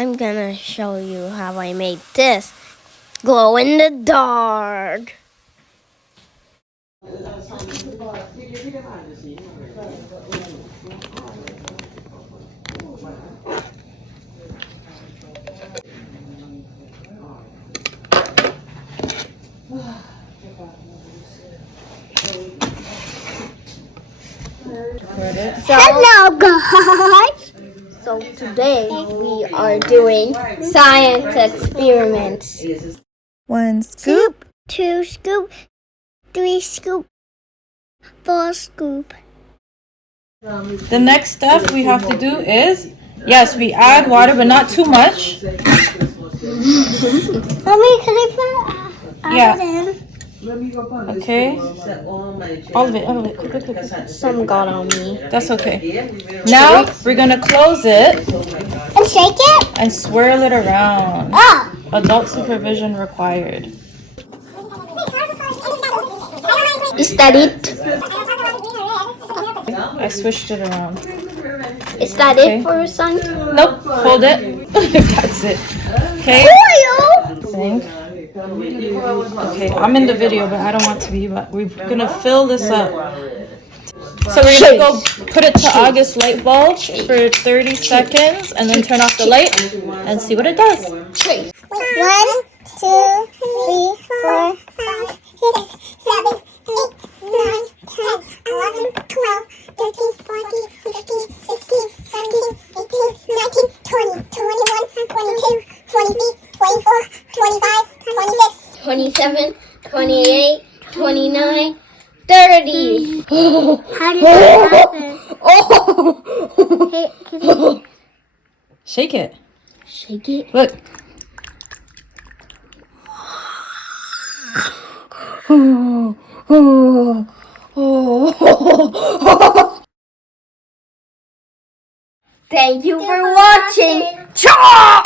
I'm gonna show you how I made this glow in the dark. Hello guys! So today we are doing science experiments. 1 scoop. 2 scoop, 3 scoop, 4 scoop. The next step we have to do is, yes, we add water, but not too much. Mommy, can I put Yeah. it in? Okay. All of it. Quick. Some got on me. That's okay. Now we're gonna close it And shake it? and swirl it around. Ah! Adult supervision required. Is that it? I switched it around. Is that it for son? Nope. Hold it. That's it. Okay. Think. Okay, I'm in the video, but I don't want to be. But we're gonna fill this up. So we're gonna go put it to August light bulb for 30 seconds, and then turn off the light and see what it does. 1, 2, 3, 4, 5, 6, 7, 8, 9, 10, 11, 12, 13, 14, 15, 16, 17, 18, 19, 20, 21, 22, 23, 24, 25, 26, 27, 28, 29, 30. How did that happen? Hey, Shake it. shake it. Look. Thank you for watching. Ciao!